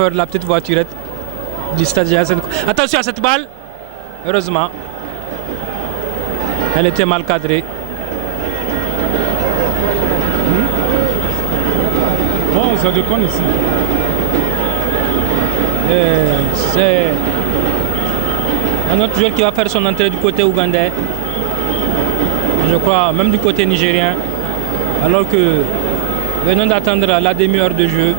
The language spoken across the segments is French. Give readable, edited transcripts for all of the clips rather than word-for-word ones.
chauffeur de la petite voiturette du stade GS. Attention à cette balle. Heureusement, elle était mal cadrée. Oh, ça dépend ici. C'est un autre joueur qui va faire son entrée du côté ougandais. Je crois même du côté nigérien. Alors que venons d'attendre la demi-heure de jeu.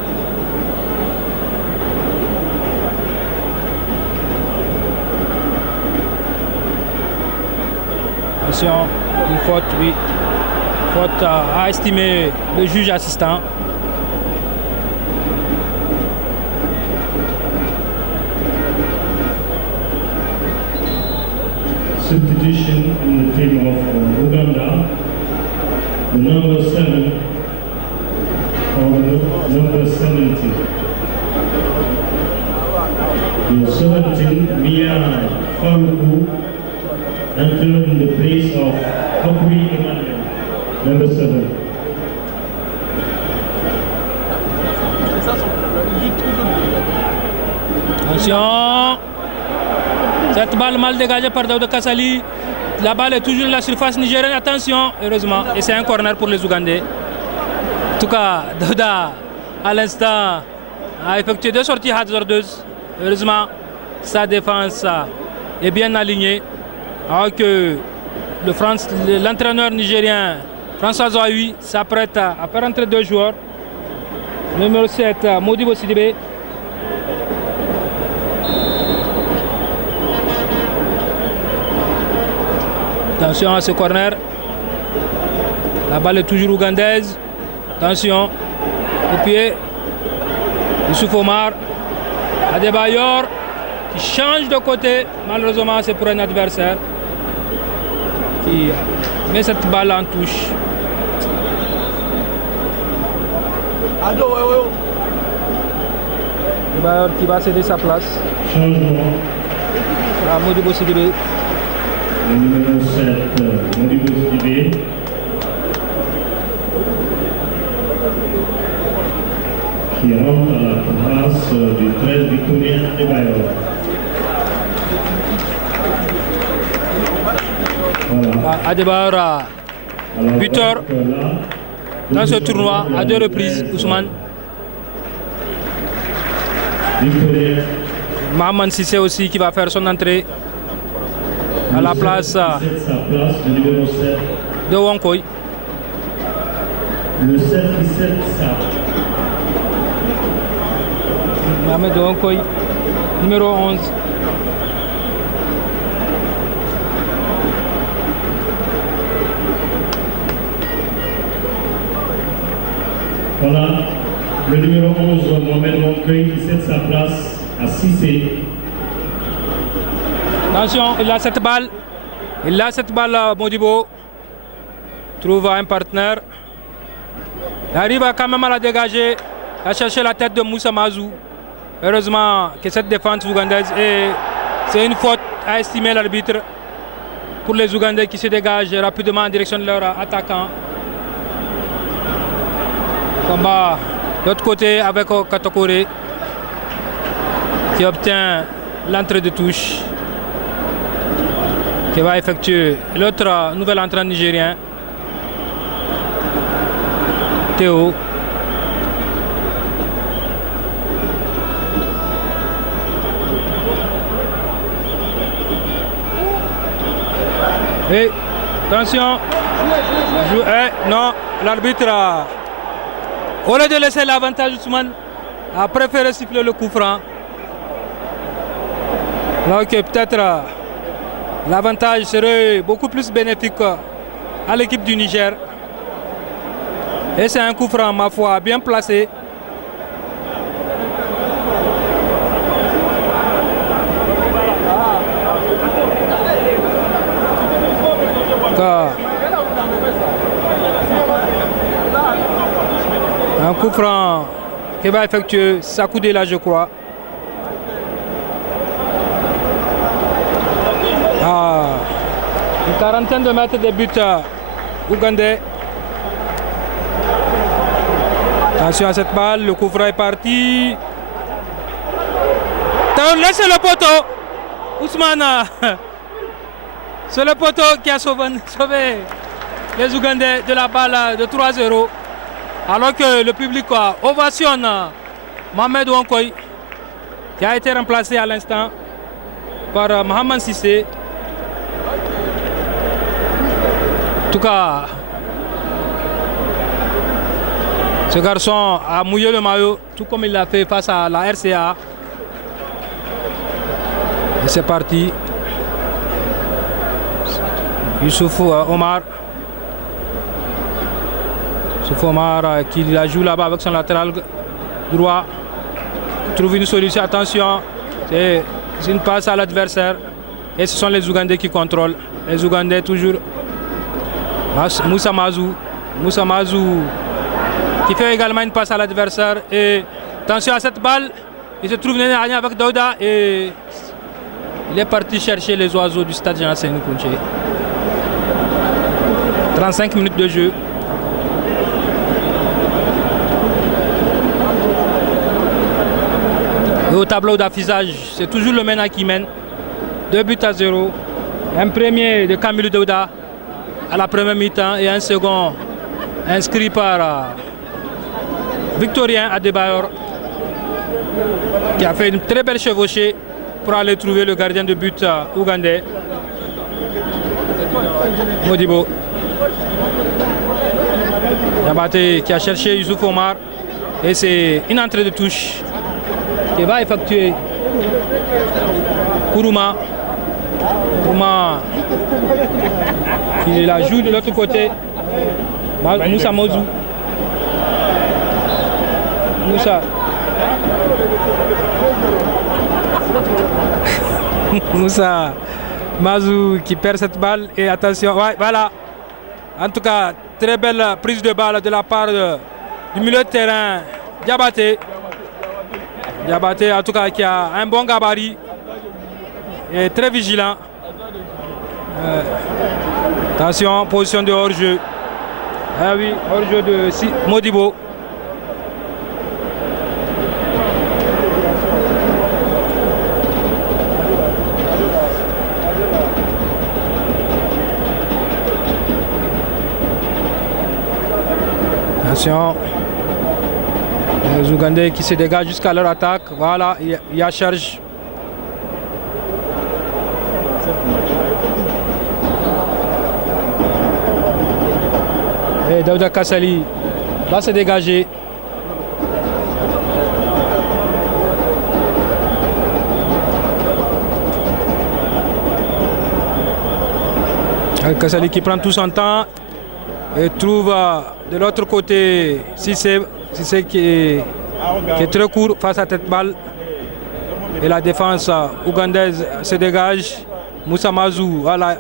Attention, une faute, oui. Faute à estimer le juge assistant. Substitution in the team of Uganda, the number 7 or the number 70. The 17, Mia Faruku, entered in the place of Hakuri Emmanuel, number 7. Attention! Cette balle mal dégagée par Daouda Kassali. La balle est toujours dans la surface nigérienne. Attention, heureusement. Et c'est un corner pour les Ougandais. En tout cas, Daouda, à l'instant, a effectué 2 sorties hasardeuses. Heureusement, sa défense est bien alignée. Alors que l'entraîneur nigérien, François Zawi, s'apprête à faire entrer 2 joueurs. Numéro 7, Modibo Sidibé. Attention à ce corner. La balle est toujours ougandaise. Attention. Au pied. Youssouf Omar. Adebayor qui change de côté. Malheureusement, c'est pour un adversaire qui met cette balle en touche. Adebayor qui va céder sa place. Changement. À Modibo Sidibé. Le numéro 7, Modibo Sidibé. Qui rentre à la place du 13 Victorien Adebayor. Voilà. Adebayor, buteur dans ce tournoi à 2 reprises, Ousmane. Mahaman Sissé aussi qui va faire son entrée à la place de Wankoy. Le 7 qui cède ça. Mohamed Wankoy, numéro 11. Voilà, le numéro 11, Mohamed Wankoy, qui cède sa place à Cissé. Attention, il a cette balle. Il a cette balle, Modibo. Trouve un partenaire. Il arrive quand même à la dégager, à chercher la tête de Moussa Mazou. Heureusement que cette défense ougandaise, c'est une faute à estimer l'arbitre pour les Ougandais qui se dégagent rapidement en direction de leur attaquant. Combat de l'autre côté avec Katokore qui obtient l'entrée de touche, qui va effectuer l'autre nouvel entrant nigérien, Théo. Et attention, non, l'arbitre, au lieu de laisser l'avantage, Ousmane a préféré siffler le coup franc. Alors que peut-être l'avantage serait beaucoup plus bénéfique à l'équipe du Niger. Et c'est un coup franc, ma foi, bien placé. Un coup franc qui va effectuer Sakoudé là, je crois. Une quarantaine de mètres de but ougandais. Attention à cette balle, le coup franc est parti. laissez le poteau. Ousmane, c'est le poteau qui a sauvé les Ougandais de la balle de 3-0. Alors que le public ovationne Mohamed Wankoy, qui a été remplacé à l'instant par Mohamed Sissé. En tout cas, ce garçon a mouillé le maillot, tout comme il l'a fait face à la RCA. Et c'est parti. Youssouf Omar. Youssouf Omar qui la joue là-bas avec son latéral droit. Trouve une solution. Attention, c'est une passe à l'adversaire. Et ce sont les Ougandais qui contrôlent. Les Ougandais toujours. Moussa Mazou qui fait également une passe à l'adversaire. Et attention à cette balle. Il se trouve Néné Agna avec Daouda. Et il est parti chercher les oiseaux du stade Général Sékou Kounché. 35 minutes de jeu. Et au tableau d'affichage, c'est toujours le MENA qui mène. 2-0. Un premier de Kamilou Daouda à la première mi-temps et un second inscrit par Victorien Adebayor, qui a fait une très belle chevauchée pour aller trouver le gardien de but ougandais, Modibo. Diabaté qui a cherché Youssouf Omar et c'est une entrée de touche qui va effectuer Kourouma. Il la joue de l'autre côté. Moussa Mozou. Moussa Mazou qui perd cette balle. Et attention, ouais, voilà. En tout cas, très belle prise de balle de la part du milieu de terrain Diabaté. Diabaté, en tout cas, qui a un bon gabarit et très vigilant. Attention, position de hors-jeu. Ah oui, hors-jeu de Modibo. Attention. Les Ougandais qui se dégagent jusqu'à leur attaque. Voilà, il y a charge. Et Daouda Kassali va se dégager. Kassali qui prend tout son temps et trouve de l'autre côté Sissé qui est très court face à cette balle. Et la défense ougandaise se dégage. Moussa Mazou, voilà.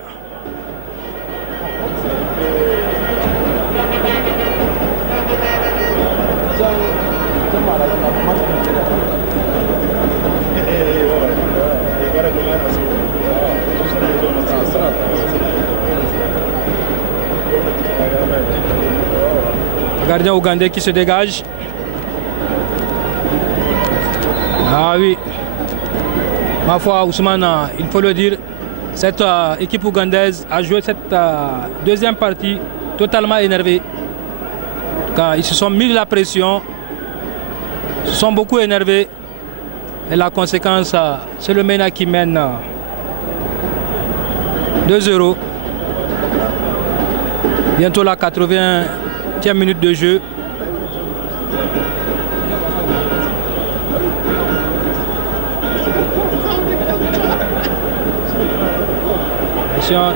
Le gardien ougandais qui se dégage. Ah oui. Ma foi, Ousmane, il faut le dire, cette équipe ougandaise a joué cette deuxième partie totalement énervée. Car ils se sont mis de la pression, se sont beaucoup énervés. Et la conséquence, c'est le MENA qui mène 2-0. Bientôt la 80e minute de jeu.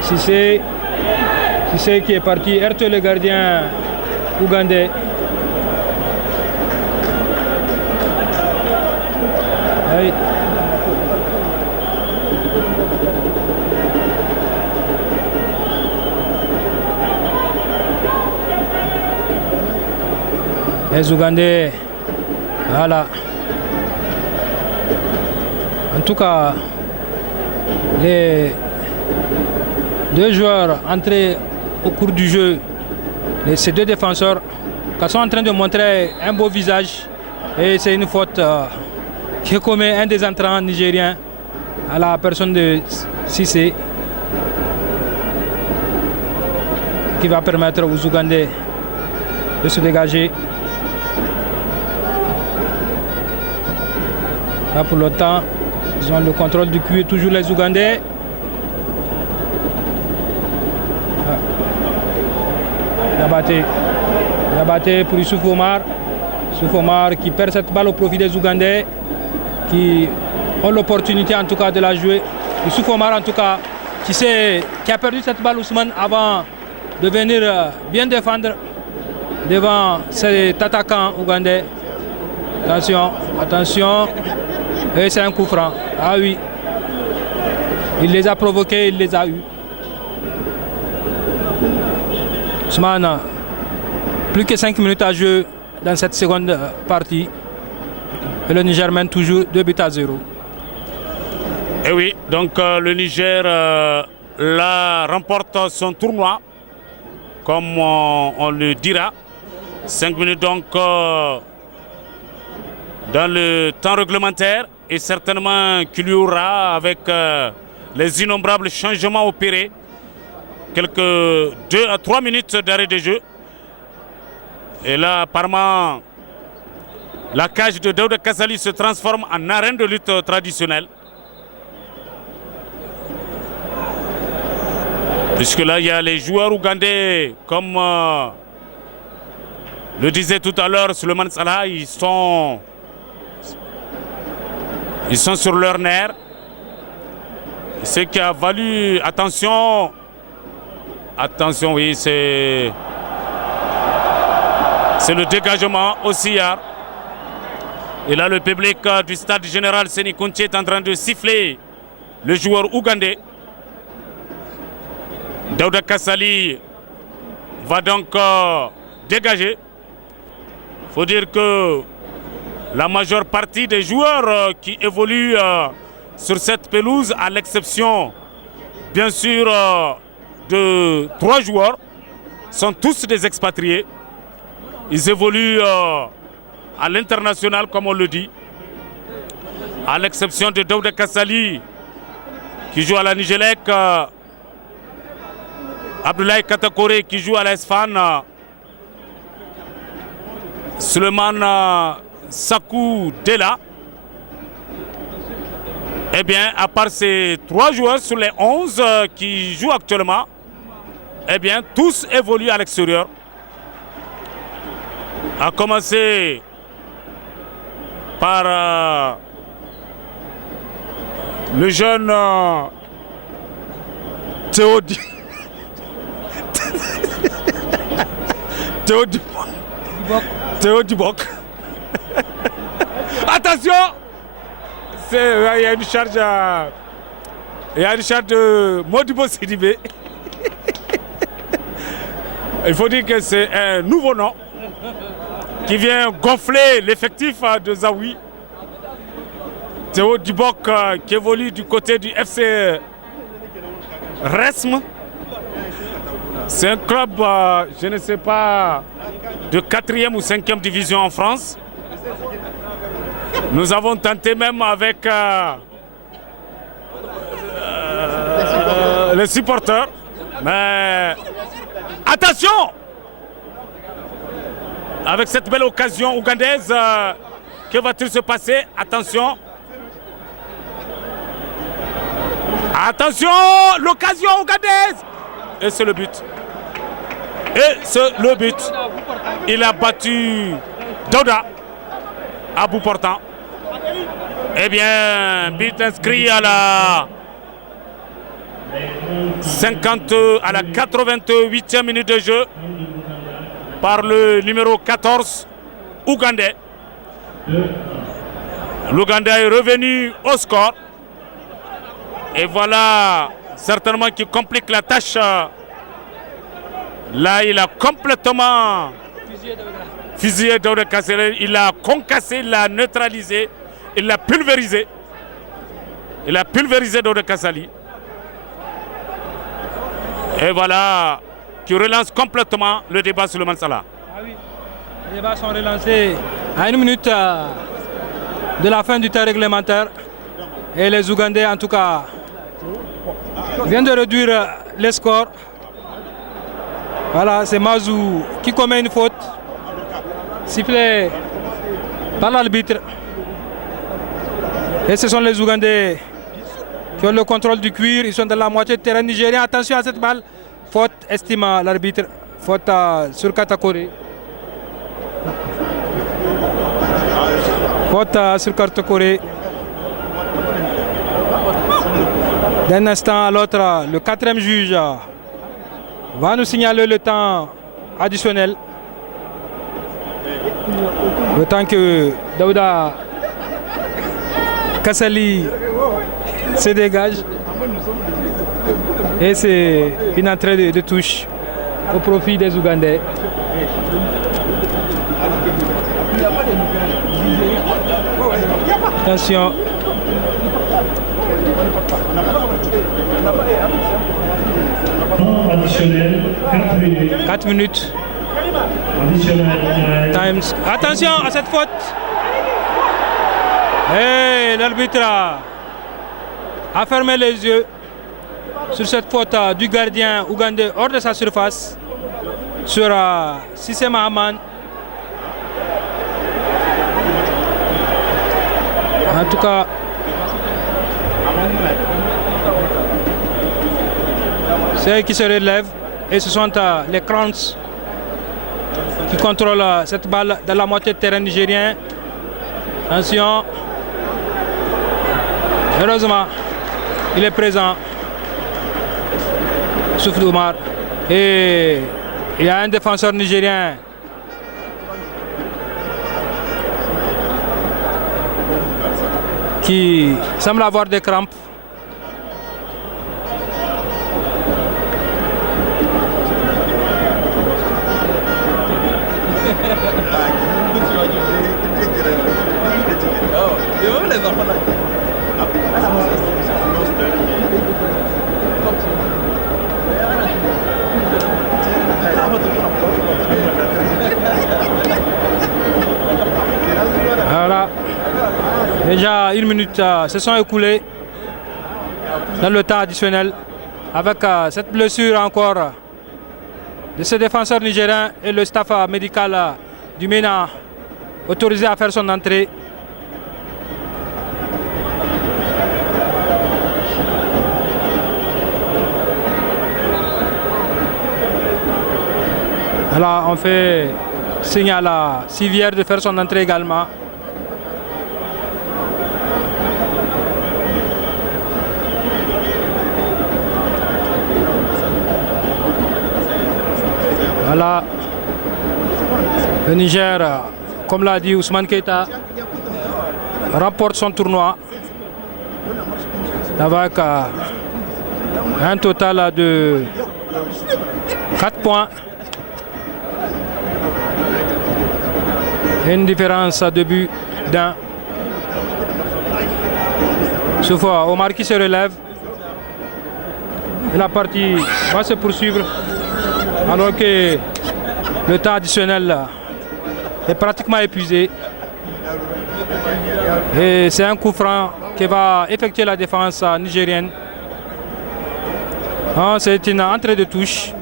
Sissé qui est parti heurter le gardien ougandais. Oui. Les Ougandais, voilà. En tout cas, les deux joueurs entrés au cours du jeu, ces deux défenseurs, qui sont en train de montrer un beau visage. Et c'est une faute qui commet un des entrants nigériens à la personne de Cissé, qui va permettre aux Ougandais de se dégager. Là pour le temps, ils ont le contrôle du cul, toujours les Ougandais. Yabaté pour Youssouf Omar. Youssouf Omar qui perd cette balle au profit des Ougandais, qui ont l'opportunité en tout cas de la jouer. Youssouf Omar en tout cas qui a perdu cette balle, Ousmane, avant de venir bien défendre devant cet attaquant ougandais. Attention, attention. Et c'est un coup franc. Ah oui. Il les a provoqués, il les a eus. Ousmane, plus que 5 minutes à jouer dans cette seconde partie. Et le Niger mène toujours 2-0. Et oui, donc le Niger remporte son tournoi, comme on le dira. 5 minutes donc dans le temps réglementaire, et certainement qu'il y aura, avec les innombrables changements opérés, quelques 2 à 3 minutes d'arrêt de jeu. Et là, apparemment, la cage de Daouda Kassali se transforme en arène de lutte traditionnelle. Puisque là, il y a les joueurs ougandais, comme le disait tout à l'heure Souleymane Salah, ils sont sur leur nerf. Ce qui a valu, attention, oui, c'est le dégagement au Sillard. Et là, le public du stade général Séni Kounti est en train de siffler le joueur ougandais. Daouda Kassali va donc dégager. Il faut dire que la majeure partie des joueurs qui évoluent sur cette pelouse, à l'exception bien sûr de 3 joueurs, sont tous des expatriés. Ils évoluent à l'international, comme on le dit, à l'exception de Daouda Kassali qui joue à la Nigélec, Abdoulaye Katakore qui joue à la SFAN, Suleiman Sakou Dela. Eh bien, à part ces 3 joueurs sur les 11 qui jouent actuellement, eh bien, tous évoluent à l'extérieur. A commencer par le jeune Théo Dibok. Attention, il y a une charge de Modibo Sidibé. Il faut dire que c'est un nouveau nom qui vient gonfler l'effectif de Zawi. Théo Dibok qui évolue du côté du FC Resm. C'est un club, je ne sais pas, de 4e ou 5e division en France. Nous avons tenté même avec les supporters. Mais attention! Avec cette belle occasion ougandaise, que va-t-il se passer? Attention! Attention! L'occasion ougandaise! Et c'est le but. Et c'est le but. Il a battu Daouda à bout portant. Eh bien, but inscrit à la 88e minute de jeu par le numéro 14 ougandais. L'Ougandais est revenu au score. Et voilà, certainement qui complique la tâche. Là, il a complètement fusillé Daouda Kassali. Il l'a concassé, il l'a neutralisé, il l'a pulvérisé. Il a pulvérisé Daouda Kassali. Et voilà, qui relance complètement le débat sur le Mansala. Ah oui, les débats sont relancés à 1 minute de la fin du temps réglementaire. Et les Ougandais, en tout cas, viennent de réduire les scores. Voilà, c'est Mazou qui commet une faute. Sifflé par l'arbitre. Et ce sont les Ougandais qui ont le contrôle du cuir. Ils sont dans la moitié de terrain nigérien. Attention à cette balle. Faute, estime l'arbitre. Faute sur Katakore. Faute sur Katakore. D'un instant à l'autre, le quatrième juge va nous signaler le temps additionnel. Le temps que Daouda Kassali se dégage. Et c'est une entrée de touche au profit des Ougandais. Attention. Temps additionnel, 4 minutes. 4 minutes. Additionnel Times. Attention à cette faute. Et l'arbitre a fermé les yeux sur cette faute du gardien ougandais hors de sa surface sur Sissé Mahaman. En tout cas, c'est eux qui se relèvent et ce sont les Crowns qui contrôlent cette balle dans la moitié de terrain nigérien. Attention. Heureusement, il est présent. Souffle Omar. Et il y a un défenseur nigérien qui semble avoir des crampes. Voilà. Déjà 1 minute se sont écoulées dans le temps additionnel avec cette blessure encore de ce défenseur nigérien et le staff médical du MENA autorisé à faire son entrée. Alors on fait signe à la civière de faire son entrée également. Voilà, le Niger, comme l'a dit Ousmane Keita, remporte son tournoi avec un total de 4 points et une différence de but d'1. Ce fois, Omar qui se relève et la partie va se poursuivre. Alors que le temps additionnel est pratiquement épuisé. Et c'est un coup franc qui va effectuer la défense nigérienne. C'est une entrée de touche.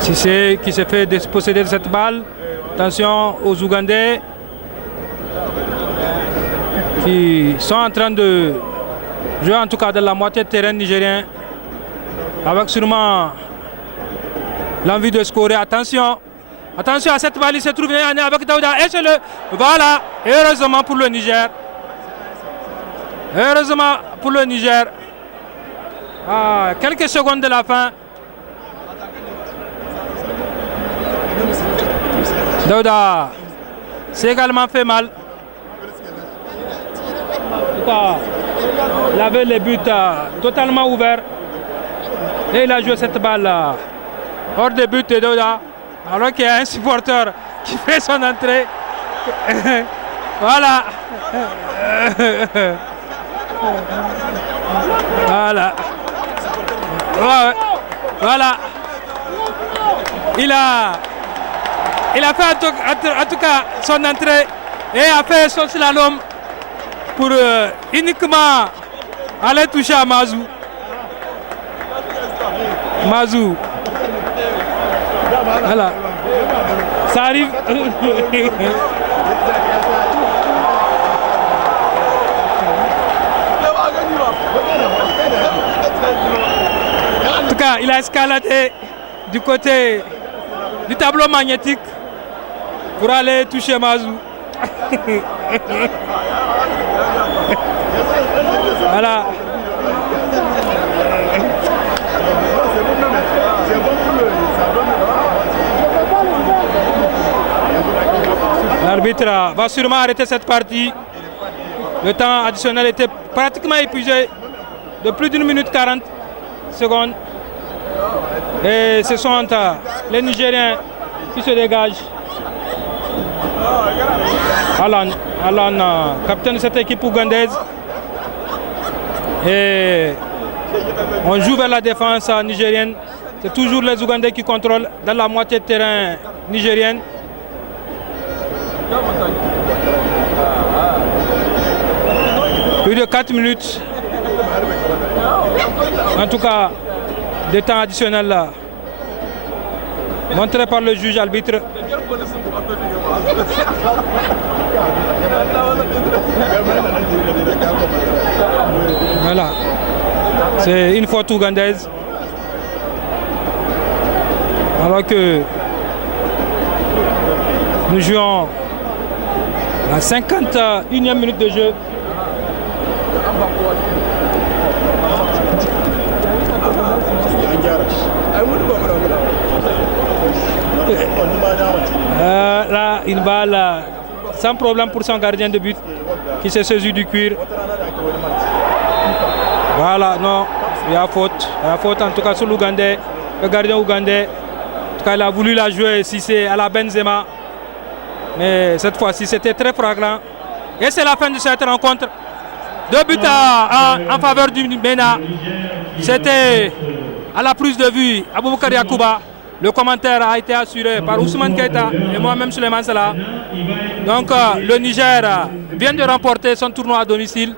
Sissé qui se fait déposséder de cette balle. Attention aux Ougandais qui sont en train de jouer en tout cas dans la moitié de terrain nigérien. Avec sûrement l'envie de scorer. Attention. Attention à cette balle. Il se trouve avec Daouda. Et c'est le... Voilà. Et heureusement pour le Niger. Heureusement pour le Niger. Quelques secondes de la fin. Daouda s'est également fait mal. En tout cas, il avait les buts totalement ouverts. Et il a joué cette balle hors de but de Daouda. Alors qu'il y a un supporter qui fait son entrée. Voilà. Voilà. Ouais. Voilà. Il a fait en tout cas son entrée et a fait son slalom pour uniquement aller toucher à Mazou. Mazou. Voilà. Ça arrive. En tout cas, il a escaladé du côté du tableau magnétique pour aller toucher Mazou. Voilà. L'arbitre va sûrement arrêter cette partie. Le temps additionnel était pratiquement épuisé de plus d'1 minute 40 secondes. Et ce sont les Nigériens qui se dégagent. Alan, capitaine de cette équipe ougandaise. Et on joue vers la défense nigérienne. C'est toujours les Ougandais qui contrôlent dans la moitié de terrain nigérienne. Plus de 4 minutes. En tout cas, des temps additionnels là, montré par le juge arbitre. Voilà. C'est une faute ougandaise. Alors que nous jouons à 51e minute de jeu. Là, une balle sans problème pour son gardien de but qui s'est saisi du cuir. Voilà, non, il y a faute. Il y a faute en tout cas sur l'Ougandais, le gardien ougandais. En tout cas, il a voulu la jouer si c'est à la Benzema. Mais cette fois-ci, c'était très flagrant. Et c'est la fin de cette rencontre. 2 buts en faveur du MENA. C'était à la prise de vue Aboubakar Yakouba. Le commentaire a été assuré par Ousmane Keita et moi-même Souleymane Salah. Donc le Niger vient de remporter son tournoi à domicile.